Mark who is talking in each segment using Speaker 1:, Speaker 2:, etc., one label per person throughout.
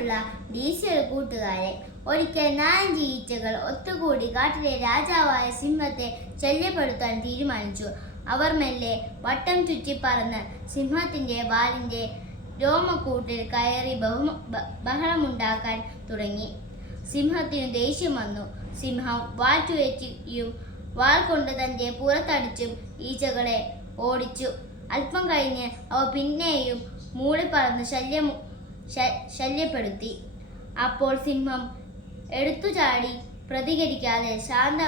Speaker 1: പ്രിയമുള്ള ഡീസൽ കൂട്ടുകാരെ ഒരിക്കൽ നാലഞ്ച് ഈച്ചകൾ ഒത്തുകൂടി കാട്ടിലെ രാജാവായ സിംഹത്തെ ശല്യപ്പെടുത്താൻ തീരുമാനിച്ചു. അവർ മെല്ലെ വട്ടം ചുറ്റിപ്പറന്ന് സിംഹത്തിന്റെ വാലിന്റെ രോമക്കൂട്ടിൽ കയറി ബഹുമ ബ- ബഹളമുണ്ടാക്കാൻ തുടങ്ങി. സിംഹത്തിനു ദേഷ്യം വന്നു. സിംഹം ചുഴറ്റിയും വാൾ കൊണ്ട് തന്റെ പുറത്തടിച്ചും ഈച്ചകളെ ഓടിച്ചു. അല്പം കഴിഞ്ഞ് അവ പിന്നെയും മൂളിപ്പറന്ന് ശല്യം ശല്യപ്പെടുത്തി. അപ്പോൾ സിംഹം എടുത്തുചാടി പ്രതികരിക്കാതെ ശാന്ത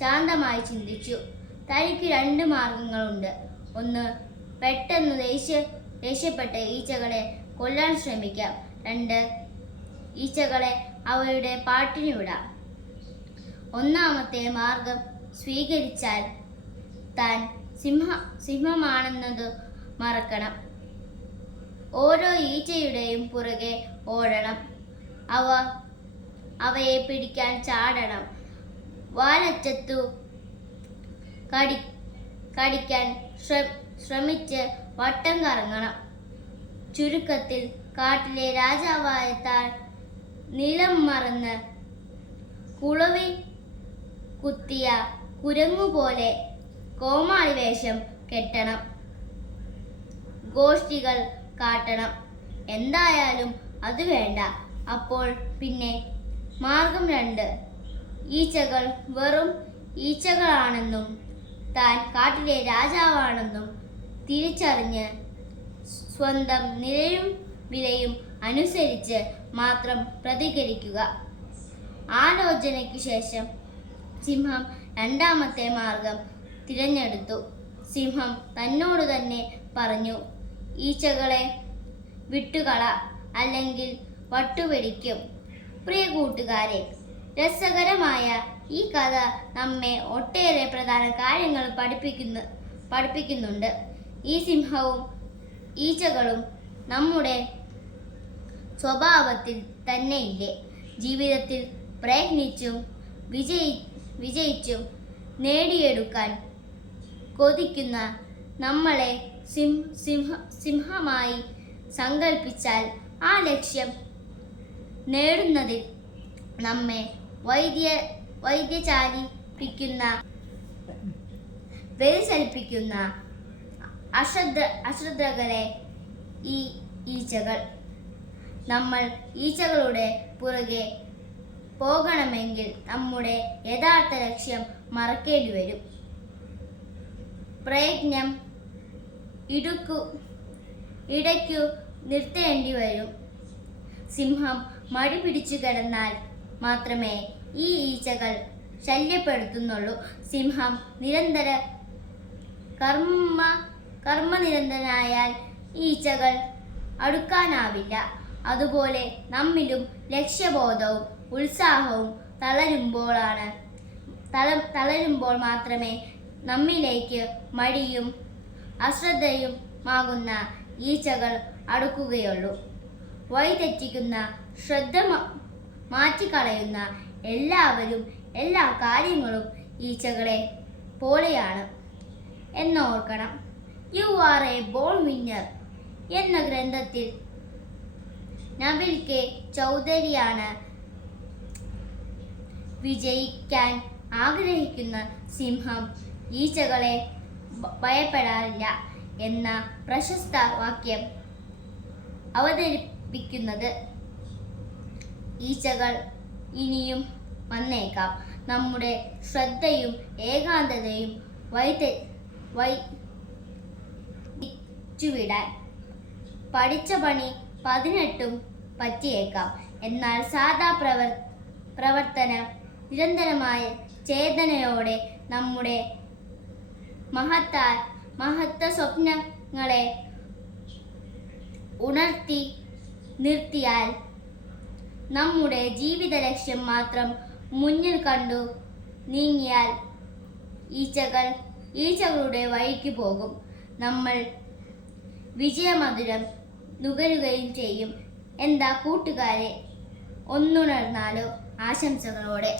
Speaker 1: ശാന്തമായി ചിന്തിച്ചു. തനിക്ക് രണ്ട് മാർഗങ്ങളുണ്ട്. ഒന്ന് പെട്ടെന്ന് ദേഷ്യ ദേഷ്യപ്പെട്ട് ഈച്ചകളെ കൊല്ലാൻ ശ്രമിക്കാം. രണ്ട് ഈച്ചകളെ അവയുടെ പാട്ടിന് വിടാം. ഒന്നാമത്തെ മാർഗം സ്വീകരിച്ചാൽ താൻ സിംഹ സിംഹമാണെന്നത് മറക്കണം. ഓരോ ഈച്ചയുടെയും പുറകെ ഓടണം. അവ അവയെ പിടിക്കാൻ ചാടണം. വാനച്ചത്തു കടി കടിക്കാൻ ശ്ര- ശ്രമിച്ച് വട്ടം കറങ്ങണം. ചുരുക്കത്തിൽ കാട്ടിലെ രാജാവായ താൻ നിലം മറന്ന് കുളവി കുത്തിയ കുരങ്ങുപോലെ കോമാളി വേഷം കെട്ടണം. ഗോഷ്ഠികൾ കാട്ടണം. എന്തായാലും അത് വേണ്ട. അപ്പോൾ പിന്നെ മാർഗം രണ്ട്. ഈച്ചകൾ വെറും ഈച്ചകളാണെന്നും താൻ കാട്ടിലെ രാജാവാണെന്നും തിരിച്ചറിഞ്ഞ് സ്വന്തം നിലയും വിലയും അനുസരിച്ച് മാത്രം പ്രതികരിക്കുക. ആലോചനയ്ക്ക് ശേഷം സിംഹം രണ്ടാമത്തെ മാർഗം തിരഞ്ഞെടുത്തു. സിംഹം തന്നോട് തന്നെ പറഞ്ഞു ഈച്ചകളെ വിട്ടുകള അല്ലെങ്കിൽ വട്ടുപിടിക്കും. പ്രിയ കൂട്ടുകാരെ രസകരമായ ഈ കഥ നമ്മെ ഒട്ടേറെ പ്രധാന കാര്യങ്ങൾ പഠിപ്പിക്കുന്നു പഠിപ്പിക്കുന്നുണ്ട്. ഈ സിംഹവും ഈച്ചകളും നമ്മുടെ സ്വഭാവത്തിൽ തന്നെയില്ലേ? ജീവിതത്തിൽ പ്രയത്നിച്ചും വിജയി വിജയിച്ചും നേടിയെടുക്കാൻ കൊതിക്കുന്ന നമ്മളെ സിംഹ സിംഹ സിംഹമായി സങ്കല്പിച്ചാൽ ആ ലക്ഷ്യം നേടുന്നതിൽ നമ്മെ വൈദ്യ വൈദ്യചാലിപ്പിക്കുന്ന വ്യതിചലിപ്പിക്കുന്ന അശ്രദ്ധ അശ്രദ്ധകളെ ഈ ഈച്ചകൾ. നമ്മൾ ഈച്ചകളുടെ പുറകെ പോകണമെങ്കിൽ നമ്മുടെ യഥാർത്ഥ ലക്ഷ്യം മറക്കേണ്ടി വരും. പ്രയത്നം ഇടുക്കു ഇടയ്ക്കു നിർത്തേണ്ടി വരും. സിംഹം മടി പിടിച്ചു കിടന്നാൽ മാത്രമേ ഈ ഈച്ചകൾ ശല്യപ്പെടുത്തുന്നുള്ളൂ. സിംഹം നിരന്തര കർമ്മ കർമ്മനിരന്തനായാൽ ഈച്ചകൾ അടുക്കാനാവില്ല. അതുപോലെ നമ്മിലും ലക്ഷ്യബോധവും ഉത്സാഹവും തളരുമ്പോഴാണ് തള തളരുമ്പോൾ മാത്രമേ നമ്മിലേക്ക് മടിയും അശ്രദ്ധയുമാകുന്ന ഈച്ചകൾ അടുക്കുകയുള്ളൂ. വഴിതെറ്റിക്കുന്ന ശ്രദ്ധ മാറ്റിക്കളയുന്ന എല്ലാവരും എല്ലാ കാര്യങ്ങളും ഈച്ചകളെ പോലെയാണ്. എന്നോർക്കണം. You are a born winner എന്ന ഗ്രന്ഥത്തിൽ നബിൽ കെ ചൗധരിയാണ് വിജയിക്കാൻ ആഗ്രഹിക്കുന്ന സിംഹം. ഈച്ചകളെ ഭയപ്പെടാറില്ല എന്ന പ്രശസ്ത വാക്യം അവതരിപ്പിക്കുന്നത് ഈച്ചകൾ ഇനിയും വന്നേക്കാം. നമ്മുടെ ശ്രദ്ധയും ഏകാന്തതയും വൈത വൈ വിടാൻ പഠിച്ച പണി പതിനെട്ടും പറ്റിയേക്കാം. എന്നാൽ സാധാ പ്രവർ പ്രവർത്തനം നിരന്തരമായ ചേതനയോടെ നമ്മുടെ മഹത്താ മഹത്ത സ്വപ്നങ്ങളെ ഉണർത്തി നിർത്തിയാൽ നമ്മുടെ ജീവിത ലക്ഷ്യം മാത്രം മുന്നിൽ കണ്ടു നീങ്ങിയാൽ ഈച്ചകൾ ഈച്ചകളുടെ വഴിക്ക് പോകും. നമ്മൾ വിജയമധുരം നുകരുകയും ചെയ്യും. എന്താ കൂട്ടുകാരെ? ഒന്നുണർന്നാലോ ആശംസകളോടെ.